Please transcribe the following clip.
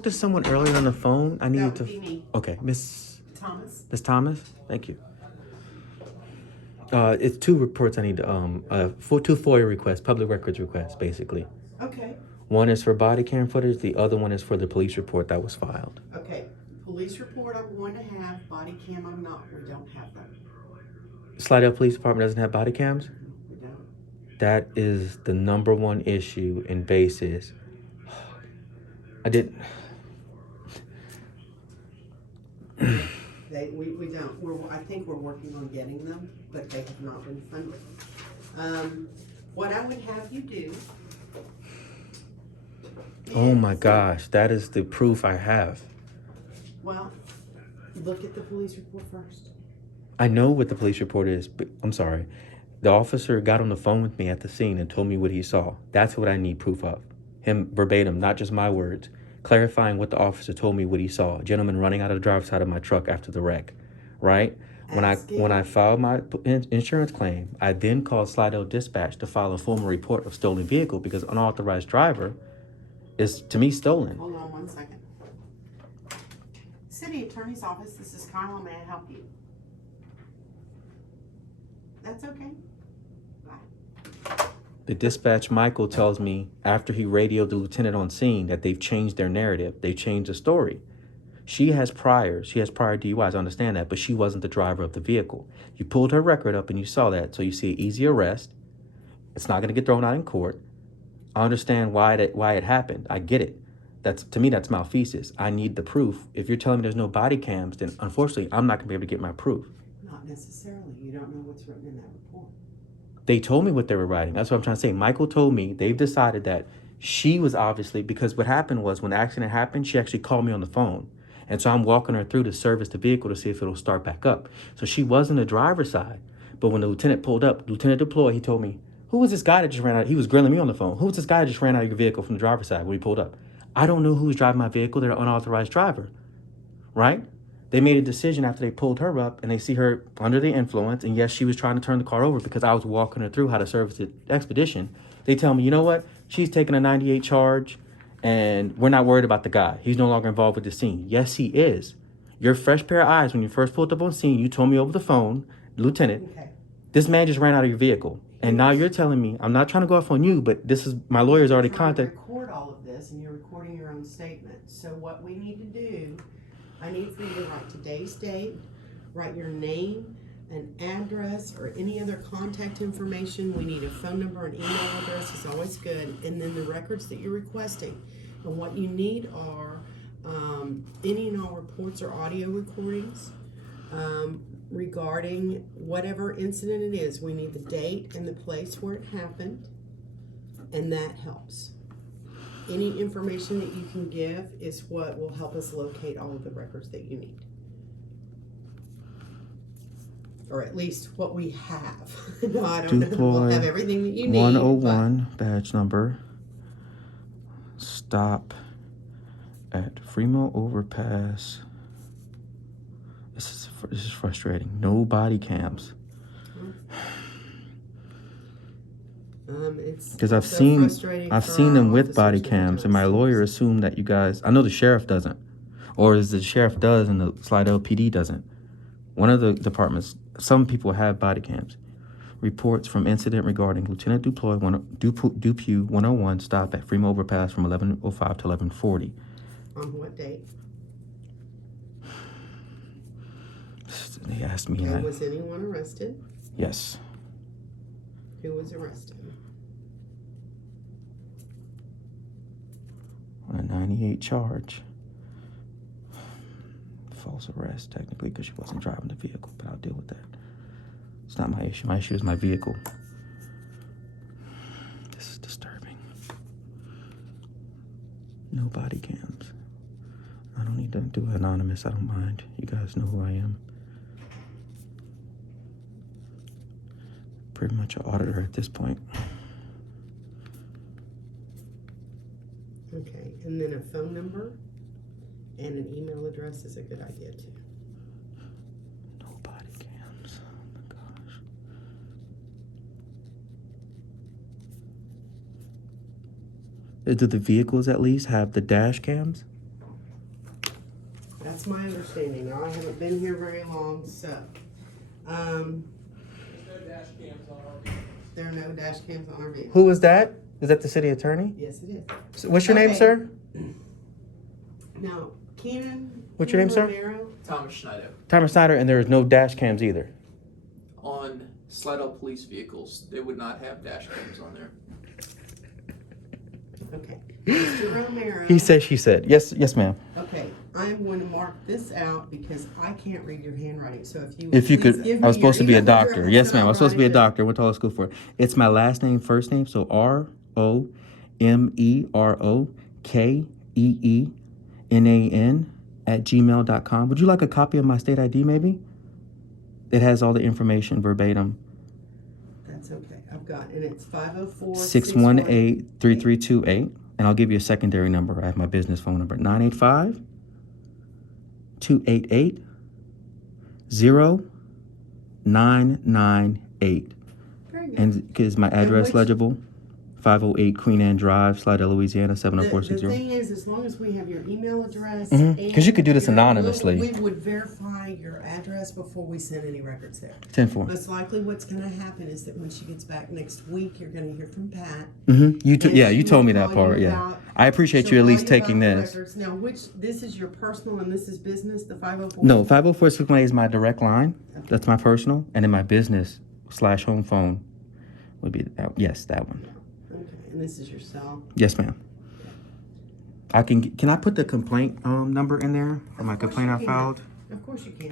spoke to someone earlier on the phone. I needed That would be me. Okay, Miss Thomas. Thank you. It's 2 reports I need to, for 2 FOIA requests, public records requests, basically. Okay. One is for body cam footage. The other one is for the police report that was filed. Okay. Police report I'm going to have. Body cam I'm not. We don't have them. Slidell Police Department doesn't have body cams? We don't. That is the number one issue in basis. I didn't. We don't. I think we're working on getting them, but they have not been funded. What I would have you do. Oh my gosh, that is the proof I have. Well, look at the police report first. I know what the police report is, but I'm sorry. The officer got on the phone with me at the scene and told me what he saw. That's what I need proof of. Him verbatim, not just my words. Clarifying what the officer told me what he saw. A gentleman running out of the driver's side of my truck after the wreck, right? When I filed my insurance claim, I then called Slidell Dispatch to file a formal report of stolen vehicle because unauthorized driver is, to me, stolen. Hold on 1 second. City Attorney's Office, this is Kyla. May I help you? That's okay. Bye. The dispatch, Michael, tells me after he radioed the lieutenant on scene that they've changed their narrative. They've changed the story. She has prior DUIs, I understand that, but she wasn't the driver of the vehicle. You pulled her record up and you saw that, so you see an easy arrest. It's not going to get thrown out in court. I understand why it happened. I get it. To me, that's malfeasance. I need the proof. If you're telling me there's no body cams, then unfortunately, I'm not going to be able to get my proof. Not necessarily. You don't know what's written in that report. They told me what they were writing. That's what I'm trying to say. Michael told me they've decided that she was obviously, because what happened was when the accident happened, she actually called me on the phone. And so I'm walking her through to service the vehicle to see if it'll start back up. So she was in the driver's side. But when the lieutenant pulled up, Lieutenant deployed, he told me, who was this guy that just ran out? He was grilling me on the phone. Who was this guy that just ran out of your vehicle from the driver's side when he pulled up? I don't know who's driving my vehicle. They're an unauthorized driver, right? They made a decision after they pulled her up and they see her under the influence. And yes, she was trying to turn the car over because I was walking her through how to service the expedition. They tell me, you know what? She's taking a 98 charge and we're not worried about the guy. He's no longer involved with the scene. Yes, he is. Your fresh pair of eyes, when you first pulled up on scene, you told me over the phone, Lieutenant, this man just ran out of your vehicle. And now you're telling me, I'm not trying to go off on you, but this is, my lawyer's already contacted. You record all of this and you're recording your own statement. So what we need to do, I need for you to write today's date, write your name, an address, or any other contact information. We need a phone number, an email address is always good, and then the records that you're requesting. And what you need are any and all reports or audio recordings regarding whatever incident it is. We need the date and the place where it happened, and that helps. Any information that you can give is what will help us locate all of the records that you need. Or at least what we have. No, I don't know that we'll have everything that you need. 101 badge number. Stop at Fremont Overpass. This is frustrating. No body cams. Because I've seen them with body cams, and my lawyer assumed that you guys. I know the sheriff doesn't, or is the sheriff does and the Slidell PD doesn't. One of the departments. Some people have body cams. Reports from incident regarding Lieutenant Dupuy 101 stop at Fremont Overpass from 11:05 to 11:40. On what date? They asked me. And was anyone arrested? Yes. Who was arrested? On a 98 charge. False arrest, technically, because she wasn't driving the vehicle, but I'll deal with that. It's not my issue. My issue is my vehicle. This is disturbing. No body cams. I don't need to do anonymous. I don't mind. You guys know who I am. Pretty much an auditor at this point. Okay, and then a phone number and an email address is a good idea too. No body cams. Oh my gosh. Do the vehicles at least have the dash cams? That's my understanding. Now, I haven't been here very long, so. There's no dash cams on our vehicles. There are no dash cams on our vehicle. Who is that? Is that the city attorney? Yes, it is. So what's your name, Okay. sir? Now, Kenan. What's your name, sir? Romero, Thomas Schneider. Thomas Snyder, and there is no dash cams either. On Slidell police vehicles, they would not have dash cams on there. Okay. Mr. Romero. He said, she said. Yes, yes, ma'am. Okay, I'm going to mark this out because I can't read your handwriting. So if you If you please could, give I was me your supposed to be a email doctor. address, Yes, and ma'am. I I'll was supposed to be a write it down. doctor. Went to all school for it. It's my last name, first name. So ROMEROKEENAN@gmail.com. Would you like a copy of my state ID, maybe? It has all the information verbatim. That's okay. I've got, and it's 504 618-3328. And I'll give you a secondary number. I have my business phone number, 985-288-0998. Very good. And is my address which- legible? 508 Queen Anne Drive, Slidell, Louisiana, The 70460. thing is, as long as we have your email address. Mhm. 'Cause you could do this and anonymously. We would verify your address before we send any records there. 10-4. Most likely what's gonna happen is that when she gets back next week, you're gonna hear from Pat. Mm-hmm. You And yeah, she you told me will that call part. you Yeah, about- I appreciate she'll you at call least about taking the this. records. Now, this is your personal and this is business, the 504? No, 504-618 is my direct line. That's my personal, and then my business / home phone would be that. Yes, that one. Okay, and this is your cell? Yes, ma'am. Can I put the complaint number in there? Or my Of course complaint you I can. filed? Of course you can.